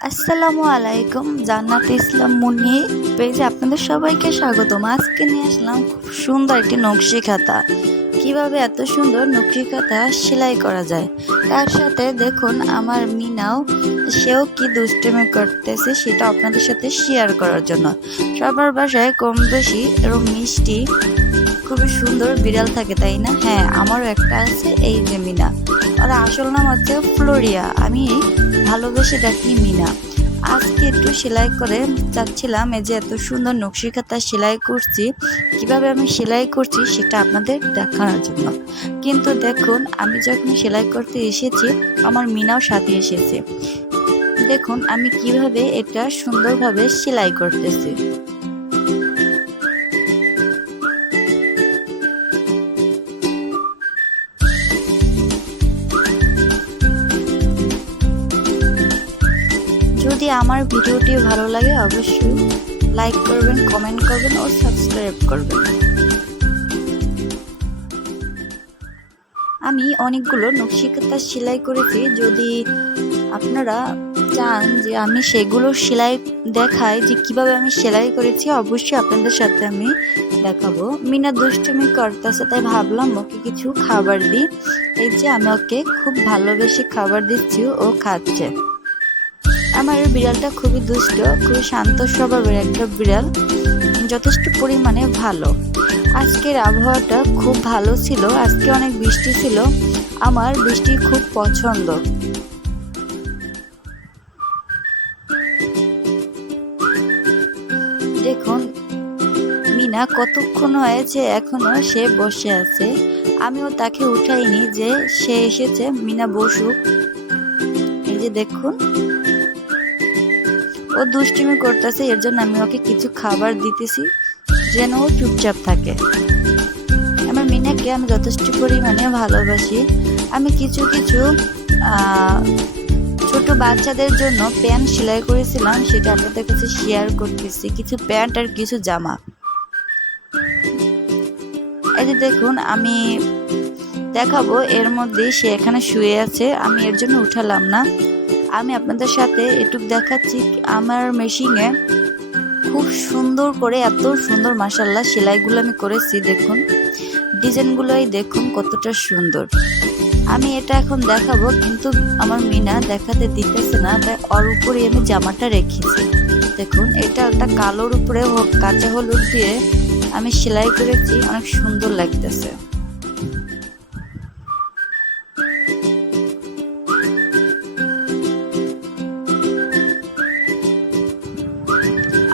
আসসালামু আলাইকুম, জান্নাত ইসলাম মুন্নি পেজে আপনাদের সবাইকে স্বাগতম। আজকে নিয়ে আসলাম খুব সুন্দর একটি নকশি খাতা। কিভাবে এত সুন্দর নকশি খাতা সেলাই করা যায়, তার সাথে দেখুন আমার মিনাও, সেও কি দুষ্টুমি করতেছে সেটা আপনাদের সাথে শেয়ার করার জন্য। সবার বাসায় কম বেশি এরকম মিষ্টি খুবই সুন্দর বিড়াল থাকে, তাই না? হ্যাঁ, আমারও একটা আছে, এই যে মিনা। ওর আসল নাম হচ্ছে ফ্লোরিয়া, আমি ভালোবেসে ডাকি মিনা। আজকে একটু সেলাই করে চাচ্ছিলাম, এই যে এত সুন্দর নকশি কাঁথা সেলাই করছি, কিভাবে আমি সেলাই করছি সেটা আপনাদের দেখানোর জন্য। কিন্তু দেখুন, আমি যখন সেলাই করতে এসেছি আমার মিনাও সাথে এসেছে। দেখুন আমি কিভাবে এটা সুন্দরভাবে সেলাই করতেছি। যদি আমার ভিডিওটি ভালো লাগে অবশ্যই লাইক করবেন, কমেন্ট করবেন ও সাবস্ক্রাইব করবেন। আমি অনেকগুলো নকশি কাঁথা সেলাই করেছি, যদি আপনারা চান যে আমি সেগুলো সেলাই দেখাই যে কিভাবে আমি সেলাই করেছি, অবশ্যই আপনাদের সাথে আমি দেখাবো। মিনা দুষ্টুমি করতেছে তাই ভাবলাম ওকে কিছু খাবার দিই। এই যে আমি ওকে খুব ভালোবেসে খাবার দিচ্ছি, ও খাচ্ছে। আমার এই বিড়ালটা খুবই দুষ্ট, খুবই শান্ত স্বভাবের একটা বিড়াল, যথেষ্ট পরিমাণে ভালো। আজকের আবহাওয়াটা খুব ভালো ছিল, আজকে অনেক বৃষ্টি ছিল, আমার বৃষ্টি খুব পছন্দ। দেখুন মিনা কতক্ষণ হয়েছে এখনো সে বসে আছে, আমিও তাকে উঠাইনি যে সে এসেছে, মিনা বসুক। এই যে দেখুন ও দুষ্টুমি করতেছে, এর জন্য আমি ওকে কিছু খাবার দিতেছি যেন ও চুপচাপ থাকে। আমার মিনাকে আমি যথেষ্ট পরিমাণে ভালোবাসি। আমি কিছু কিছু ছোট বাচ্চাদের জন্য প্যান্ট সেলাই করেছিলাম, সেটা আপনাদের কাছে শেয়ার করতেছি, কিছু প্যান্ট আর কিছু জামা। এই যে দেখুন আমি দেখাবো, এর মধ্যে সে এখানে শুয়ে আছে, আমি এর জন্য উঠালাম না। আমি আপনাদের সাথে একটু দেখাচ্ছি আমার মেশিনে খুব সুন্দর করে, এত সুন্দর মাশাআল্লাহ সেলাইগুলো আমি করেছি। দেখুন ডিজাইনগুলোই দেখুন কতটা সুন্দর। আমি এটা এখন দেখাবো, কিন্তু আমার মিনা দেখাতে দিতেছে না, তাই ওর উপরে আমি জামাটা রেখেছি। দেখুন এটা একটা কালোর উপরে কাঁচা হলুদ দিয়ে আমি সেলাই করেছি, অনেক সুন্দর লাগতেছে।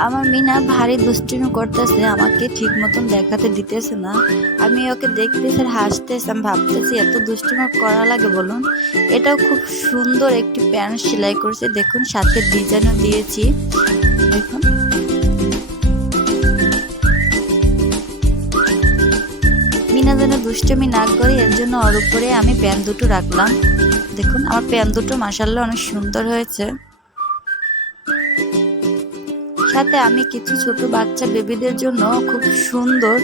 আমার মিনা ভারী দুষ্টুমি করতেছে, আমাকে ঠিক মতন দেখাতে দিতেছে না। আমি ওকে দেখতেছি আর হাসতেছি, আমি ভাবতেছি এত দুষ্টুমি করা লাগে বলুন। এটাও খুব সুন্দর একটি প্যান্ট সেলাই করেছে, দেখুন সাথে ডিজাইনও দিয়েছি। দেখুন মিনা যেন দুষ্টুমি না করে, এর জন্য ওর উপরে আমি প্যান্ট দুটো রাখলাম। দেখুন আমার প্যান্ট দুটো মাশাআল্লাহ অনেক সুন্দর হয়েছে। সাথে আমি কিছু ছোট বাচ্চা বেবিদের জন্য খুব সুন্দর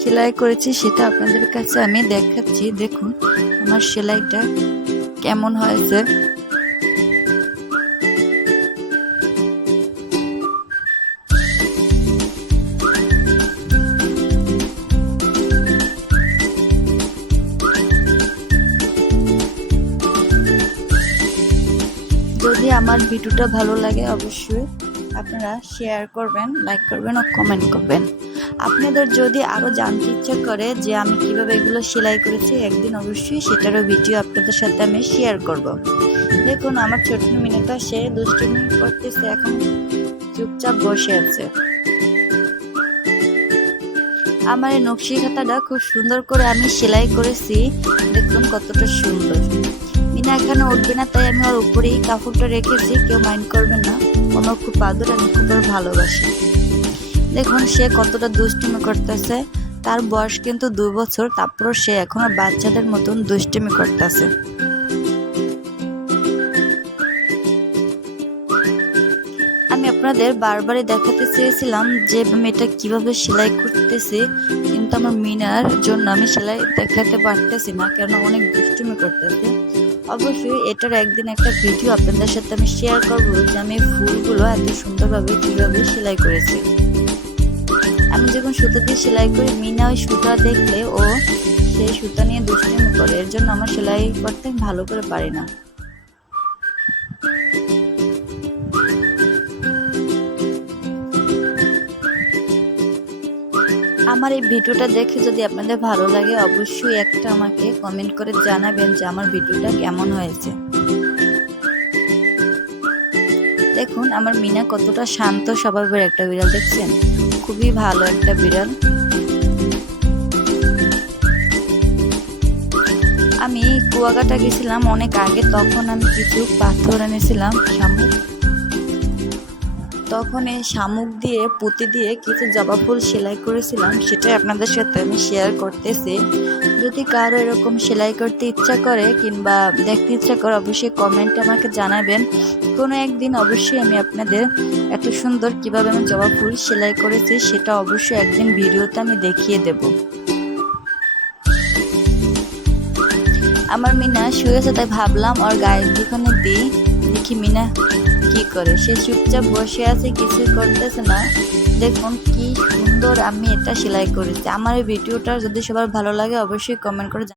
সেলাই করেছি, সেটা আপনাদের কাছে আমি দেখাচ্ছি। দেখুন আমার সেলাইটা কেমন হয়েছে। যদি আমার ভিডিওটা ভালো লাগে অবশ্যই আপনারা শেয়ার করবেন, লাইক করবেন ও কমেন্ট করবেন। আপনাদের যদি আরও জানতে ইচ্ছা করে যে আমি কিভাবে এগুলো সেলাই করেছি, একদিন অবশ্যই সেটারও ভিডিও আপনাদের সাথে আমি শেয়ার করব। দেখুন আমার ছোট্ট মিনাটা সে দুষ্টুমি করতেছে, এখন চুপচাপ বসে আছে। আমার এই নকশি খাতাটা খুব সুন্দর করে আমি সেলাই করেছি, দেখুন কতটা সুন্দর। মিনা এখানে উঠবে না, তাই আমি ওর উপরেই কাপড়টা রেখেছি, কেউ মাইন্ড করবে না। কোনো খুব আদর, আমি খুব ভালোবাসি। দেখুন সে কতটা দুষ্টুমি করতেছে, তার বয়স কিন্তু 2 বছর, তারপরও সে এখনো বাচ্চাদের মতন দুষ্টুমি করতেছে। আমি আপনাদের বারবারই দেখাতে চেয়েছিলাম যে আমি এটা কিভাবে সেলাই করতেছি, কিন্তু আমার মিনার জন্য আমি সেলাই দেখাতে পারতেছি না, কেন অনেক দুষ্টুমি করতেছে। অবশ্যই এটার একদিন একটা ভিডিও আপনাদের সাথে আমি শেয়ার করবো যে আমি ফুলগুলো এত সুন্দরভাবে কীভাবে সেলাই করেছি। আমি যখন সুতা দিয়ে সেলাই করি, মিনা ওই সুতা দেখলে ও সেই সুতা নিয়ে দুষ্টামি করে, এর জন্য আমার সেলাই করতে ভালো করে পারি না। আমার এই ভিডিওটা দেখে যদি আপনাদের ভালো লাগে অবশ্যই একটা আমাকে কমেন্ট করে জানাবেন যে আমার ভিডিওটা কেমন হয়েছে। দেখুন আমার মিনা কতটা শান্ত স্বভাবের একটা বিড়াল, দেখছেন? খুবই ভালো একটা বিড়াল। আমি কুয়াকাটা গেছিলাম অনেক আগে, তখন আমি কিছু পাথর এনেছিলাম শামুক। তখন এই শামুক দিয়ে পুঁতি দিয়ে কিছু জবা ফুল সেলাই করেছিলাম, সেটাই আপনাদের সাথে আমি শেয়ার করতেছি। যদি কারো এরকম সেলাই করতে ইচ্ছা করে কিংবা দেখতে ইচ্ছা করে অবশ্যই কমেন্টে আমাকে জানাবেন। কোনো একদিন অবশ্যই আমি আপনাদের এত সুন্দর কিভাবে আমি জবা ফুল সেলাই করেছি সেটা অবশ্যই একদিন ভিডিওতে আমি দেখিয়ে দেব। আমার মিনা শুয়েছে তাই ভাবলাম ওর গায়ের দোকানে দিই, দেখি মিনা কি করে। সে চুপচাপ বসে আছে, কিছু করতেছে না। দেখুন কি সুন্দর আমি এটা সেলাই করেছি। আমার এই ভিডিওটা যদি সবার ভালো লাগে অবশ্যই কমেন্ট করে